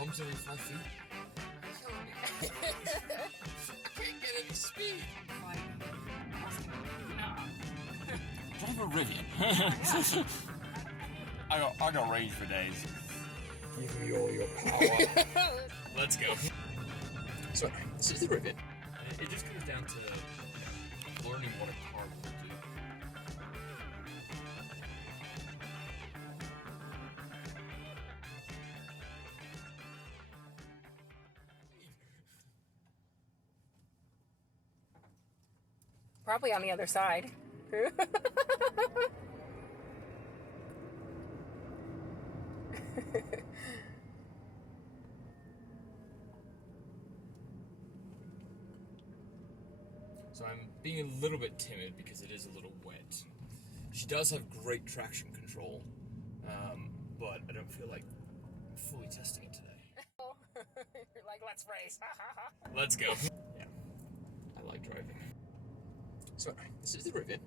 bumps every 5 feet. I can't get any speed. Drive a Rivian. I got range for days. Give me all your power. Let's go. So this is the Rivian. It just comes down to learning what a car will do. Probably on the other side. So I'm being a little bit timid because it is a little wet. She does have great traction control, but I don't feel like fully testing it today. You're like, let's race. Let's go. Yeah, I like driving. So this is the Rivian.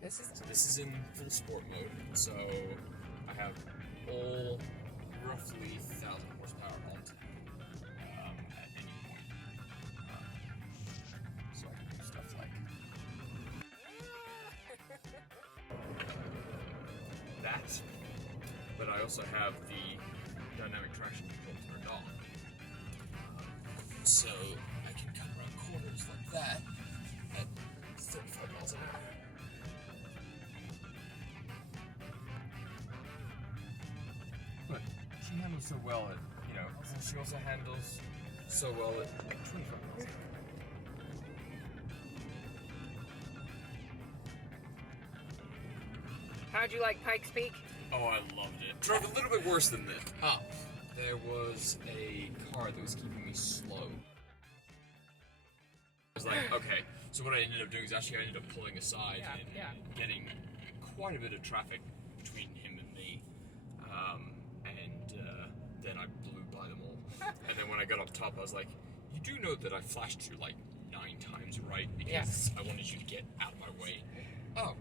This is in full sport mode. So I have all roughly 1,000 horsepower on tap at any point. So I can do stuff like that. But I also have the dynamic traction control turned on. So I can come around corners like that at 35 miles an hour. But she handles so well at, she also handles so well at 25 miles an hour. How'd you like Pikes Peak? Oh, I loved it. Drove a little bit worse than this. Up, there was a car that was keeping me slow. I was like, okay, so what I ended up doing is actually I ended up pulling aside and getting quite a bit of traffic between him and me. Then I blew by them all. And then when I got up top, I was like, you do know that I flashed you like 9 times, right? Because I wanted you to get out of my way. Oh,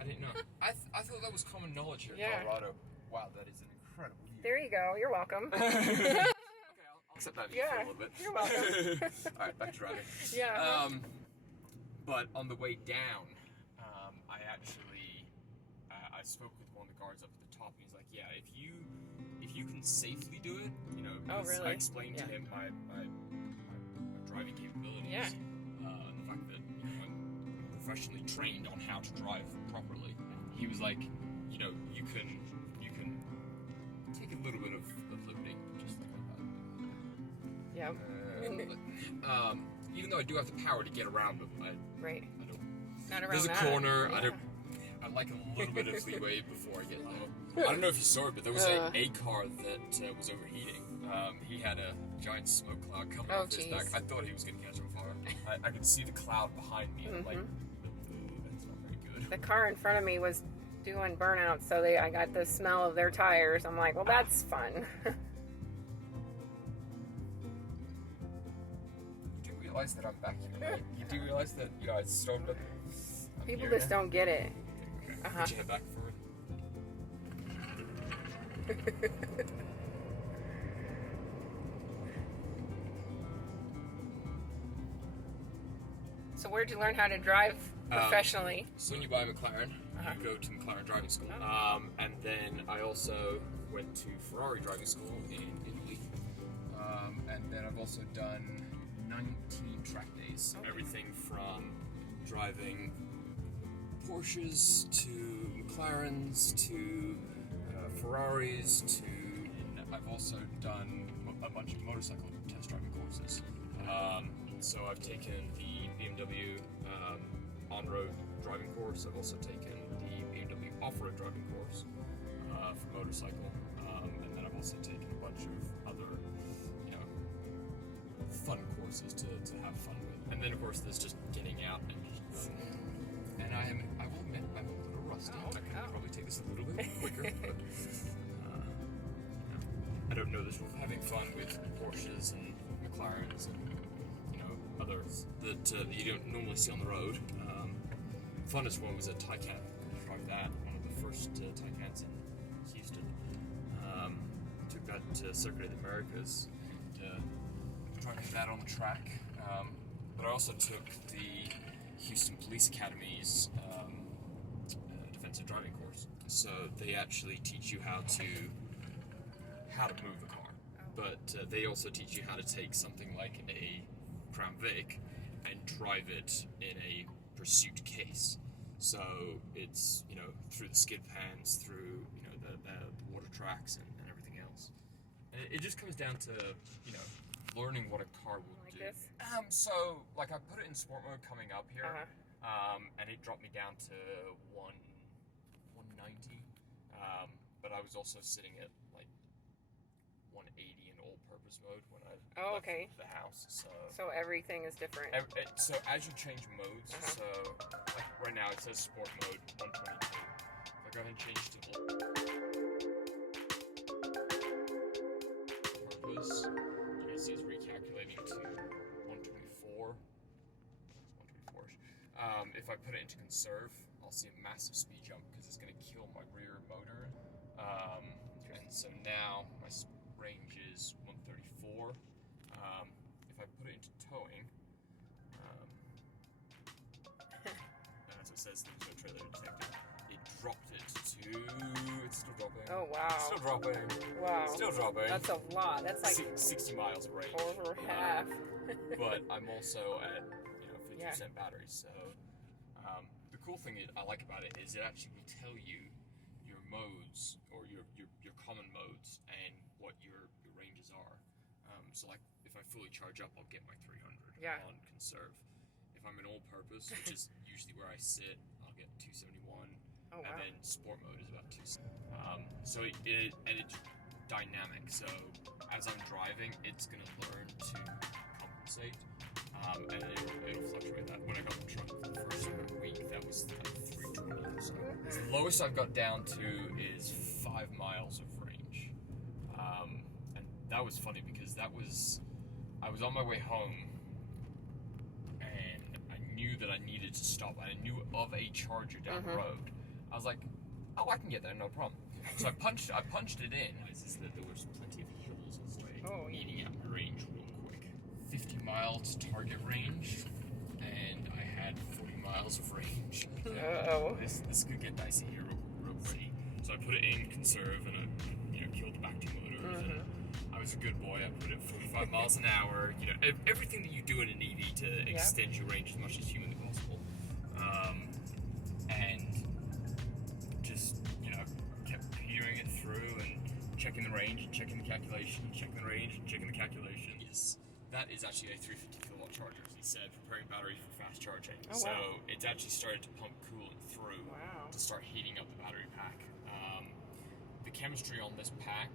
I didn't know. I thought that was common knowledge here in Colorado. Wow, that is an incredible view. There you go. You're welcome. Okay, I'll accept that view for a little bit. You're welcome. Alright, back to driving. Yeah. But on the way down, I actually I spoke with one of the guards up at the top, and he's like, "Yeah, if you can safely do it, because I explained to him my driving capabilities, and the fact that I'm professionally trained on how to drive properly." He was like, "You can take a little bit of liberty, just like that." Yeah. Even though I do have the power to get around them, I don't. Not around There's a that. corner. Yeah. I like a little bit of leeway before I get low. I don't know if you saw it, but there was a car that was overheating. He had a giant smoke cloud coming off his back. I thought he was going to catch on fire. I could see the cloud behind me. And I'm like, that's not very good. The car in front of me was doing burnouts, so I got the smell of their tires. I'm like, well, that's fun. Realize that I'm back here, right? You do realize that I stormed up. People just don't get it. Okay. Put your head back forward. So where'd you learn how to drive professionally? So when you buy a McLaren, you go to McLaren driving school. And then I also went to Ferrari driving school in Italy. And then I've also done 19 track days. Everything from driving Porsches to McLarens to Ferraris to... I've also done a bunch of motorcycle test driving courses. So I've taken the BMW on-road driving course. I've also taken the BMW off-road driving course for motorcycle. And then I've also taken a bunch of other, fun courses to have fun with. And then of course there's just getting out and I will admit, I'm a little rusty. I could probably take this a little bit quicker, but I don't know this from having fun with Porsches and McLarens and others that you don't normally see on the road. Funnest one was a Taycan. I tried that, one of the first Taycans in Houston. Took at Circuit of the Americas, and driving that on the track. But I also took the Houston Police Academy's defensive driving course. So they actually teach you how to move the car, but they also teach you how to take something like a Crown Vic and drive it in a pursuit case. So it's, you know, through the skid pans, through, you know, the water tracks and everything else. And it just comes down to, you know, learning what a car will do. This? So like I put it in sport mode coming up here, and it dropped me down to 190. But I was also sitting at like 180 in all-purpose mode when I left the house. So everything is different. So as you change modes, so like right now it says sport mode 122. If I go ahead and change to all-purpose, you can see it's recalculating to 124. 124-ish. If I put it into conserve, I'll see a massive speed jump because it's going to kill my rear motor. And so now my range is 134. If I put it into towing, and as it says, there's no trailer detected, it dropped it to, it's still dropping. Oh, wow. Still dropping. Wow. Still dropping. That's a lot. That's like 60 miles of range. over half. But I'm also at, you know, 50% battery, so the cool thing I like about it is it actually will tell you your modes or your common modes and what your ranges are. So like if I fully charge up, I'll get my 300 on conserve. If I'm in all-purpose, which is usually where I sit, I'll get 271. And then sport mode is about 270. So it's dynamic. So as I'm driving, it's gonna learn to compensate. And it'll fluctuate that. When I got the truck for the first week, that was like 320. So the lowest I've got down to is 5 miles of range. And that was funny because I was on my way home and I knew that I needed to stop. I knew of a charger down the road. I was like, oh, I can get there, no problem. So I punched it in. Is that there was plenty of hills as like eating out my range real quick. 50 miles target range, and I had 40 miles of range. This could get dicey here real quick. So I put it in conserve, and I killed the back two motors. And I was a good boy. I put it 45 miles an hour. You know, everything that you do in an EV to extend your range as much as humanly possible. And just kept petering it through and checking the range and checking the calculation, checking the range and checking the calculation. Yes. That is actually a 350 kilowatt charger, as he said, preparing batteries for fast charging. It's actually started to pump coolant through to start heating up the battery pack. The chemistry on this pack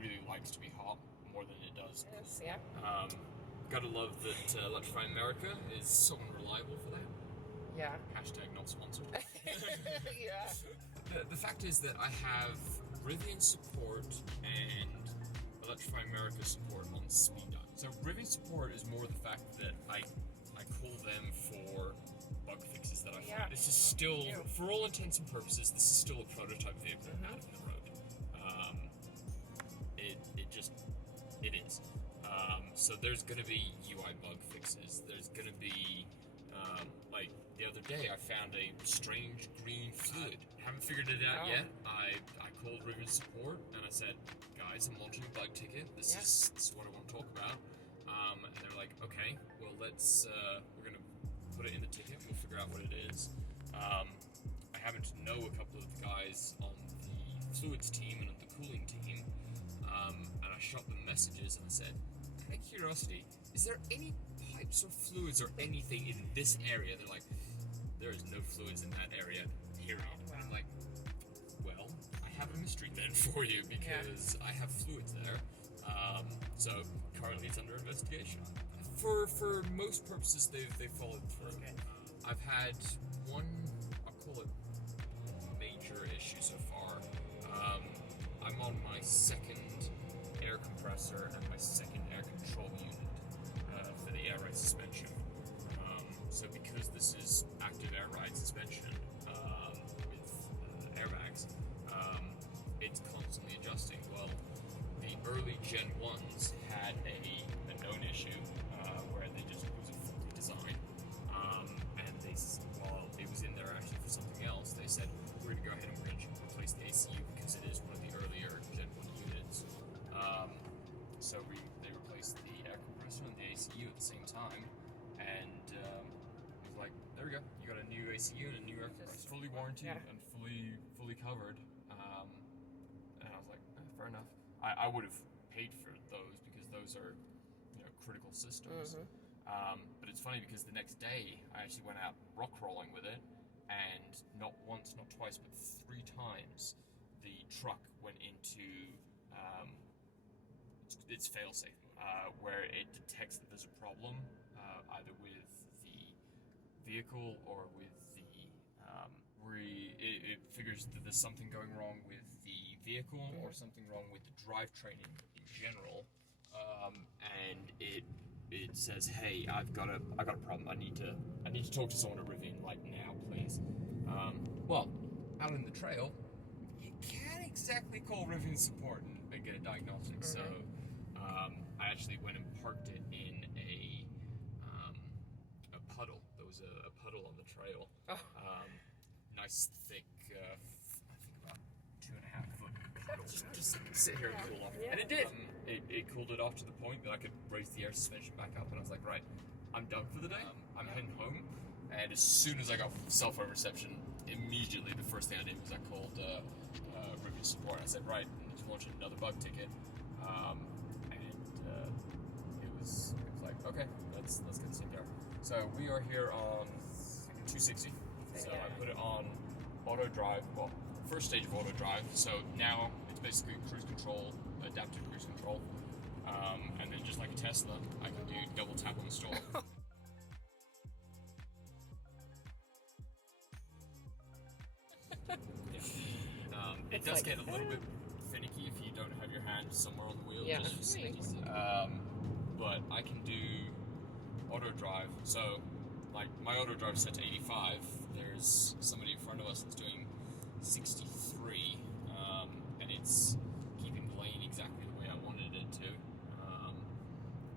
really likes to be hot more than it does. Gotta love that Electrify America is so unreliable for that. Yeah. Hashtag not sponsored. The fact is that I have Rivian Support and Electrify America support on speed dial. So Rivian Support is more the fact that I call them for bug fixes that I find. This is still, for all intents and purposes, this is still a prototype vehicle out in the road. It is. So there's going to be UI bug fixes. There's going to be, like the other day I found a strange green fluid. Haven't figured it out yet. I called Rivian Support and I said, guys, I'm launching a bug ticket. This is what I want to talk about. And they're like, okay, well let's we're gonna put it in the ticket. We'll figure out what it is. I happen to know a couple of the guys on the fluids team and on the cooling team, and I shot them messages and I said, out of curiosity, is there any pipes or fluids or anything in this area? They're like, there is no fluids in that area. Here. And I'm like, well, I have a mystery then for you because I have fluids there. So currently it's under investigation. For most purposes, they've followed through. I've had one, I'll call it major issue so far. I'm on my second air compressor and my second air control unit for the air ride suspension. So because this is active air ride suspension with airbags, it's constantly adjusting. Well, ACU and a new air compressor. It's fully warranted and fully covered. And I was like, fair enough. I would have paid for those because those are, critical systems. But it's funny because the next day I actually went out rock crawling with it, and not once, not twice, but 3 times the truck went into its failsafe, where it detects that there's a problem either with the vehicle or with the it figures that there's something going wrong with the vehicle or something wrong with the drivetrain in general, and it says, hey, I've got a problem. I need to talk to someone at Rivian like now, please. Well, out in the trail, you can't exactly call Rivian Support and get a diagnostic. So I actually went and parked it in a puddle. There was a puddle on the trail. Nice thick, I think about 2.5 foot puddle. Just sit here and cool off. And it did. It cooled it off to the point that I could raise the air suspension back up, and I was like, right, I'm done for the day. I'm heading home. And as soon as I got cell phone reception, immediately the first thing I did was I called Rivian Support. I said, right, I need to launch another bug ticket. It was like, okay, let's get this in there. So we are here on 260. So I put it on auto drive, well, first stage of auto drive. So now it's basically cruise control, adaptive cruise control. And then just like a Tesla, I can do double tap on install. It does get a little bit finicky if you don't have your hand somewhere on the wheel. Yeah. Just for safety. But I can do auto drive. So, like, my auto drive is set to 85. There's somebody in front of us that's doing 63, and it's keeping the lane exactly the way I wanted it to.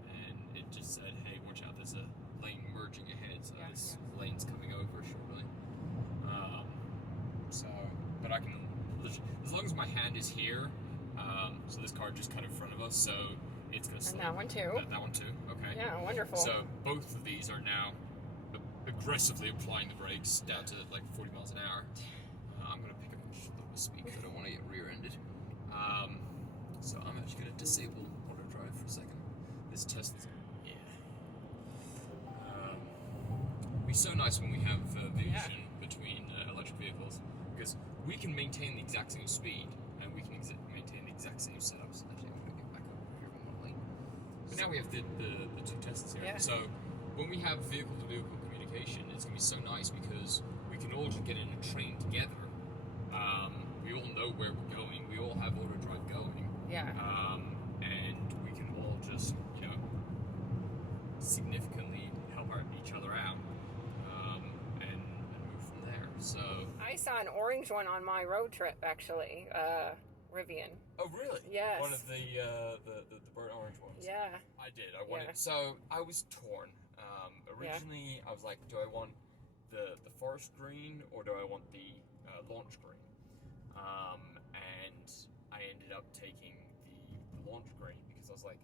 And it just said, hey, watch out, there's a lane merging ahead, so this lane's coming over shortly. But I can, as long as my hand is here, so this car just cut in front of us, so it's going to slow. And that one too. That one too, okay. Yeah, wonderful. So both of these are now aggressively applying the brakes down to like 40 miles an hour. I'm going to pick up a little bit of speed because I don't want to get rear-ended. So I'm actually going to disable auto drive for a second. This test is, it'd be so nice when we have vision between electric vehicles, because we can maintain the exact same speed and we can maintain the exact same setups. Actually, I'm going to get back over here one more lane. But now we have the 2 tests here. Yeah. So when we have vehicle-to-vehicle communication, it's going to be so nice because we can all just get in a train together. We all know where we're going. We all have auto drive going. Yeah. And we can all just, significantly help each other out, and move from there. So I saw an orange one on my road trip, actually. Rivian. Oh, really? Yes. One of the burnt orange ones. Yeah. I did. I wanted. So I was torn. Originally, I was like, do I want the forest green or do I want the launch green? And I ended up taking the launch green because I was like,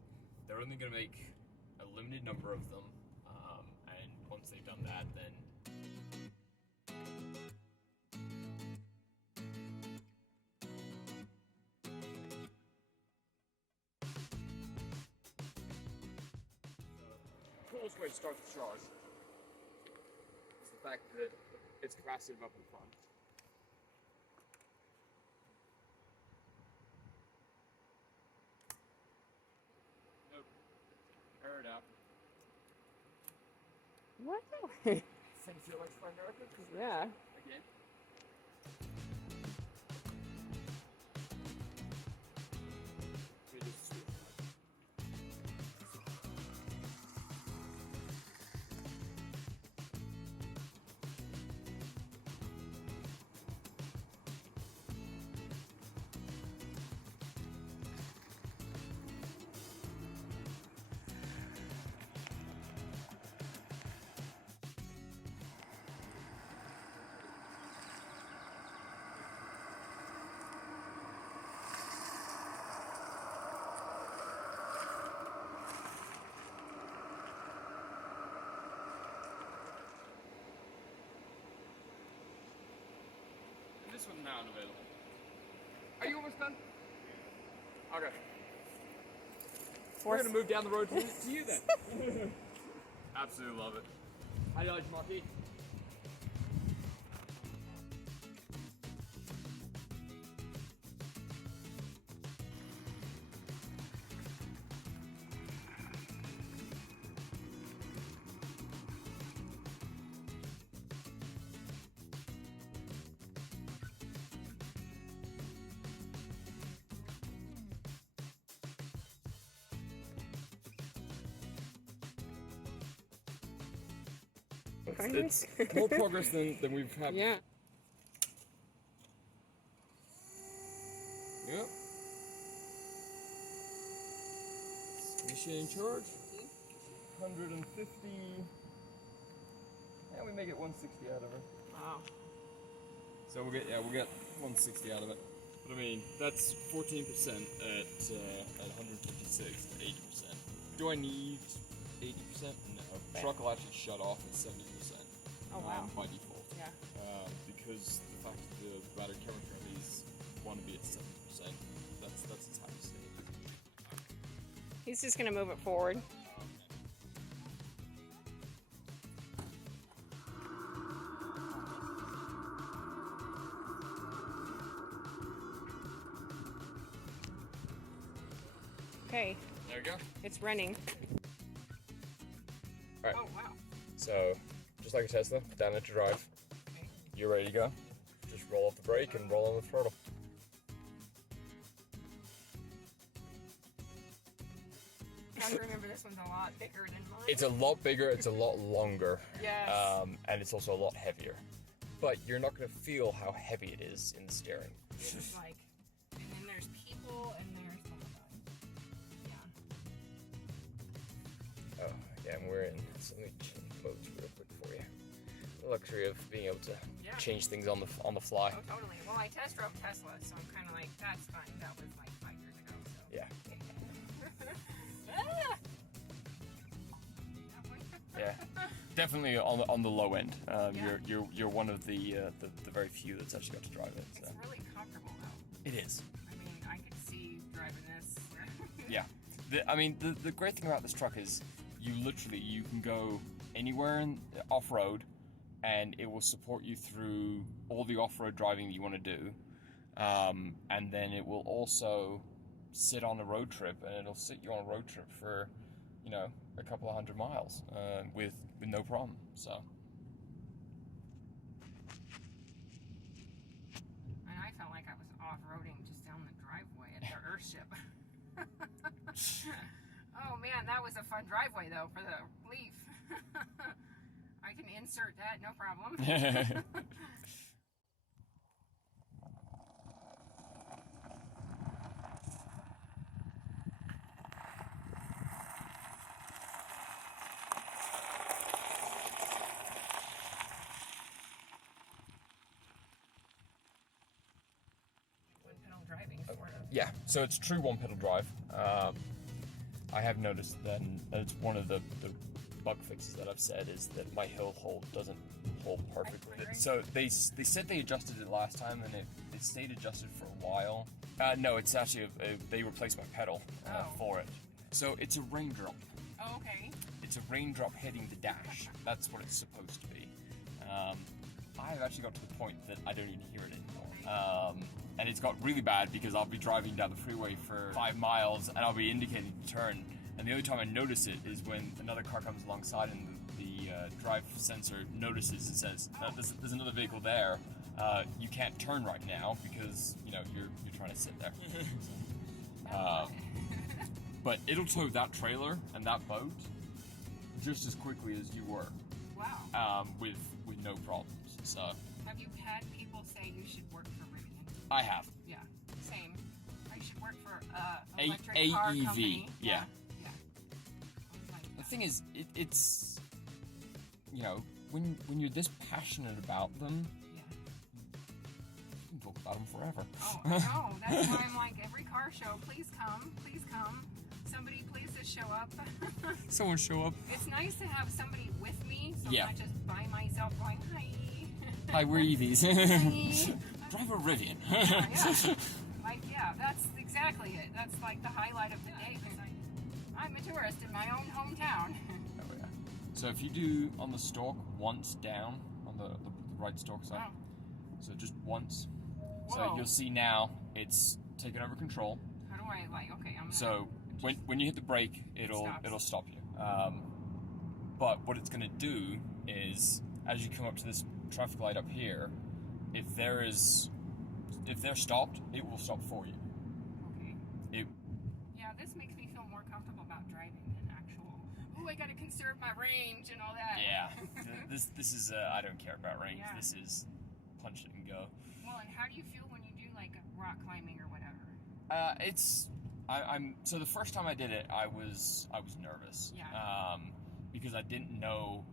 they're only going to make a limited number of them, and once they've done that, then the coolest way to start the charge is the fact that it's capacitive up in front. Nope. Air it out. What? Thank you, Electrify America. Yeah. Again. We just switch. sound available. Are you almost done? Okay. We're gonna move down the road to you then. Absolutely love it. How do you like your marquee? It's more progress than we've had. Yeah. Yep. Machine charge. 150. Yeah, we make it 160 out of her. Wow. So we'll get 160 out of it. But I mean, that's 14% at 156 to 80%. Do I need 80%? No. Truck will actually shut off at 70%. Oh wow. By default. Yeah. Because the fact that the battery current currently want to be at 70%. That's its happy state. He's just gonna move it forward. Okay. There we go. It's running. Alright. Oh wow. So, just like a Tesla, down into drive. Okay. You're ready to go. Just roll off the brake and roll on the throttle. I have to remember this one's a lot bigger than mine. It's a lot bigger, it's a lot longer. Yes. And it's also a lot heavier. But you're not going to feel how heavy it is in the steering. It's like, and then there's people, and there's, oh my god. Oh, yeah, and we're in. So let me change modes real quick for you. The luxury of being able to change things on the fly. Oh, totally. Well, I test drove Tesla, so I'm kind of like, that's fine. That was like 5 years ago, so. Yeah. Ah! Yeah. Definitely on the low end. Yeah. You're one of the very few that's actually got to drive it. So. It's really comfortable though. It is. I mean, I could see driving this. Yeah. The great thing about this truck is you can go anywhere off-road and it will support you through all the off-road driving that you want to do. And then it will also sit on a road trip, and it'll sit you on a road trip for, a couple of 100 miles with no problem. So. And I felt like I was off-roading just down the driveway at the Earthship. Oh man, that was a fun driveway though for the Leaf. I can insert that, no problem. Driving, sort of. Yeah, so it's true one-pedal drive. I have noticed that it's one of the bug fixes that I've said is that my hill hold doesn't hold perfectly. So they said they adjusted it last time, and it stayed adjusted for a while. No, it's actually they replaced my pedal for it. So it's a raindrop. Oh, okay. It's a raindrop hitting the dash. That's what it's supposed to be. I've actually got to the point that I don't even hear it anymore. And it's got really bad because I'll be driving down the freeway for 5 miles and I'll be indicating to turn, and the only time I notice it is when another car comes alongside and the drive sensor notices and says, there's another vehicle there, you can't turn right now because you're trying to sit there. But it'll tow that trailer and that boat just as quickly as you were. Wow. With no problems. So have you had people say you should work for Rivian? I have. Yeah, same. I should work for electric car AEV. company. Yeah. Like the thing is, it's when you're this passionate about them, you can talk about them forever. Oh, I know. That's why I'm like, every car show, please come. Somebody, please just show up. Someone show up. It's nice to have somebody with me, so Yeah. I'm not just by myself going, hi. Hi, we're EVs. Hi. Drive drive a Rivian. Yeah, that's exactly it. That's like the highlight of the day because I'm a tourist in my own hometown. Oh yeah. So if you do on the stalk once down on the right stalk side, so just once. Whoa. So you'll see now it's taken over control. How do I okay? I'm gonna So when you hit the brake, it'll stop you. But what it's gonna do is, as you come up to this traffic light up here, if they're stopped, it will stop for you. Okay. Yeah, this makes me feel more comfortable about driving than actual. Oh, I gotta conserve my range and all that. Yeah. this is I don't care about range. Yeah. This is punch it and go. Well, and how do you feel when you do like rock climbing or whatever? So the first time I did it, I was nervous. Yeah. Because I didn't know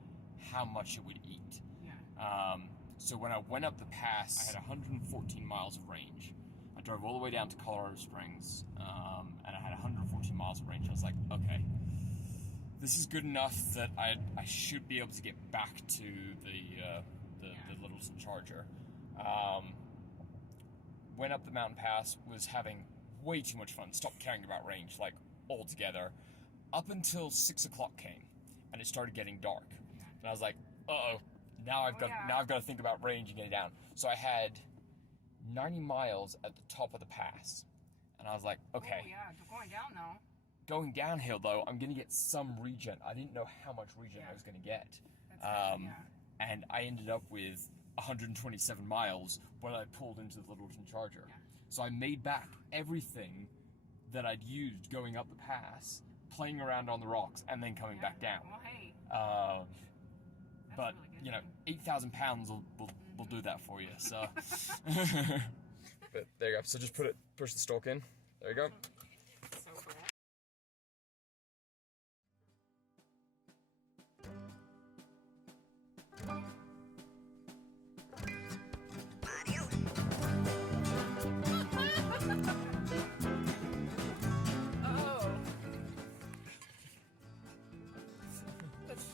how much it would eat. Yeah. So when I went up the pass, I had 114 miles of range. I drove all the way down to Colorado Springs, and I had 114 miles of range. I was like, okay, this is good enough that I should be able to get back to the Littleton Charger. Went up the mountain pass, was having way too much fun, stopped caring about range, like, altogether, up until 6 o'clock came, and it started getting dark. And I was like, uh-oh, now I've got to think about range and getting down. So I had 90 miles at the top of the pass, and I was like, okay. Oh, yeah, going down, though. Going downhill, though, I'm going to get some regen. I didn't know how much regen I was going to get. And I ended up with 127 miles when I pulled into the Littleton Charger. Yeah. So I made back everything that I'd used going up the pass, playing around on the rocks, and then coming back down. Well, hey. But, really 8,000 pounds will do that for you, so. But there you go. So just push the stalk in. There you go. So cool.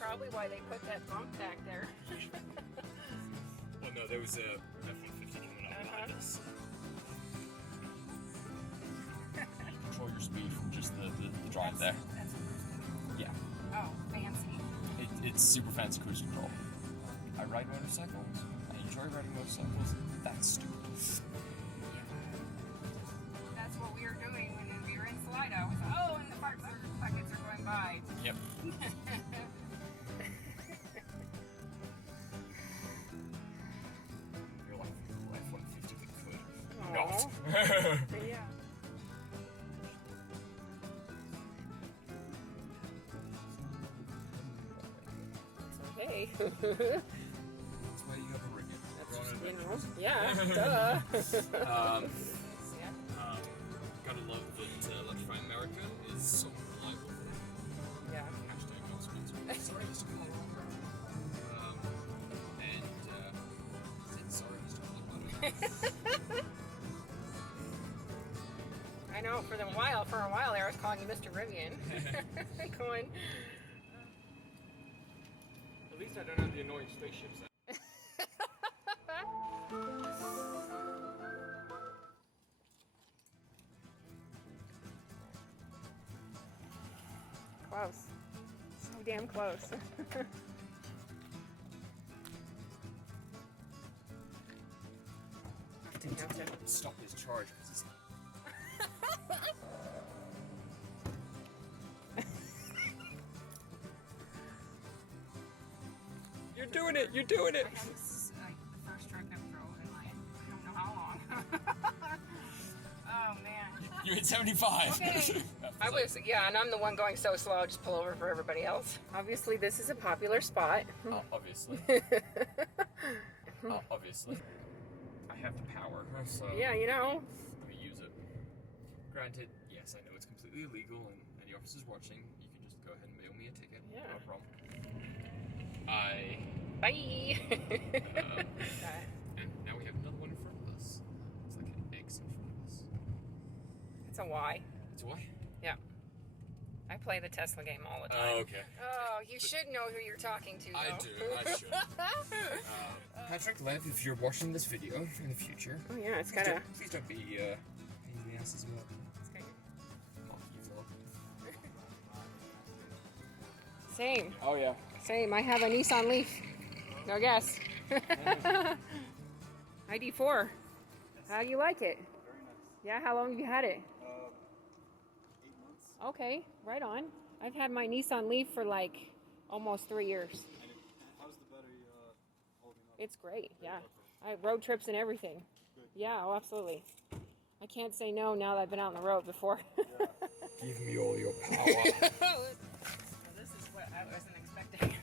Probably why they put that bump back there. Well, no, there was a F-150 coming up behind us. Control your speed from just the drive there. That's Yeah. Oh, fancy. It's super fancy cruise control. I ride motorcycles. I enjoy riding motorcycles. That's stupid. Yeah. That's what we were doing when we were in Salida. And the fart buckets are going by. Yep. Yeah. Okay. That's why you have a Rivian. Yeah, duh. Gotta love that Electrify America is so reliable. Yeah. Hashtag not sponsored. Sorry, Mr. Colorado. Sorry, Mr. Colorado. I know, for a while there, I was calling you Mr. Rivian. Going. At least I don't have the annoying spaceships. Close. So damn close. Stop his charge. You're doing it! You're doing it! This is like the first truck I've drove in like, I don't know how long. Oh man. You hit 75! Okay. I was, and I'm the one going so slow, I'll just pull over for everybody else. Obviously this is a popular spot. Obviously. Obviously. I have the power, so... Yeah, Let me use it. Granted, yes, I know it's completely illegal, and any officers watching, you can just go ahead and mail me a ticket. Yeah. No problem. Bye! And now we have another one in front of us. It's like an X in front of us. It's a Y. It's a Y? Yeah. I play the Tesla game all the time. Oh, okay. Oh, you should know who you're talking to, though. I should. Patrick, Lev, if you're watching this video in the future... Oh, yeah, it's kind of... Please don't be pain in the ass as well. Same. Oh, yeah. Same. I have a Nissan Leaf. No guess. ID4. How do you like it? Very nice. Yeah, how long have you had it? 8 months. Okay, right on. I've had my Nissan Leaf for like almost 3 years. And how's the battery holding up? It's great, yeah. I have road trips and everything. Good. Yeah, oh, absolutely. I can't say no now that I've been out on the road before. Give me all your power. Well, this is what I wasn't expecting.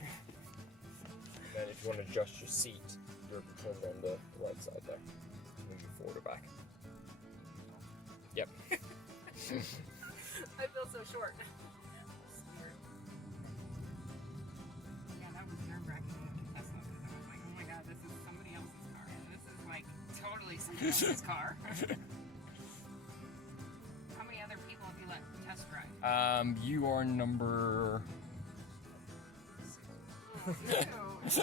Then if you want to adjust your seat, you're turned on the right side there. Move you forward or back. Yep. I feel so short. Yeah, that was nerve-wracking with the Tesla because I was like, oh my god, this is somebody else's car. And this is like totally somebody else's car. How many other people have you let test drive? You are number... No. I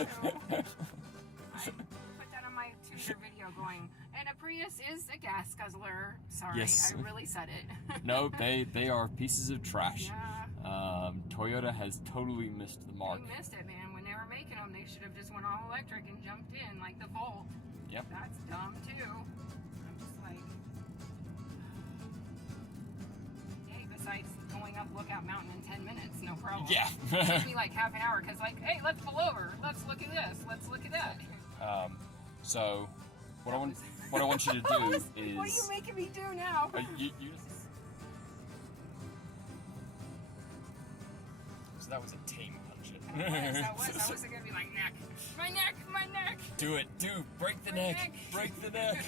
put that on my 2-year video going, and a Prius is a gas guzzler. Sorry, Yes. I really said it. No, they are pieces of trash. Yeah. Toyota has totally missed the mark. They missed it, man. When they were making them, they should have just went all electric and jumped in, like the Volt. Yep. That's dumb, too. I'm just like... Yay, besides going up Lookout Mountain in 10 minutes, no problem. Yeah. It took me like half an hour, because like, hey, let's pull over. Let's look at this. Let's look at that. So, what I want you to do is... What are you making me do now? So that was a tame punch it. That was. I wasn't going to be like, neck. My neck, my neck. Do it, break the My neck, neck. break the neck.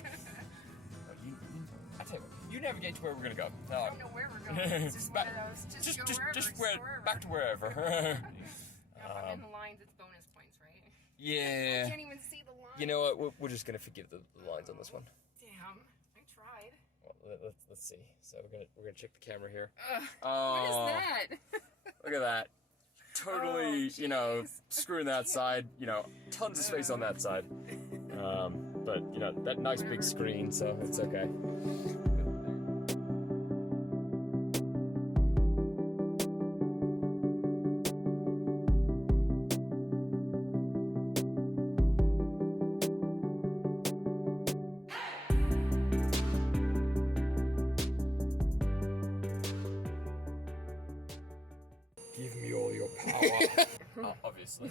I tell you what, you navigate to where we're gonna go. I don't know where we're going. It's just one of those. Just go wherever. just go wherever. back to wherever. If I'm in the lines, it's bonus points, right? Yeah. I can't even see the line. You know what? We're just gonna forgive the lines on this one. Damn, I tried. Well, let's see. So we're gonna check the camera here. What is that? Look at that. Totally, Oh, screwing that side. Tons of space on that side. But that nice big screen, so it's okay. Give me all your power. Obviously.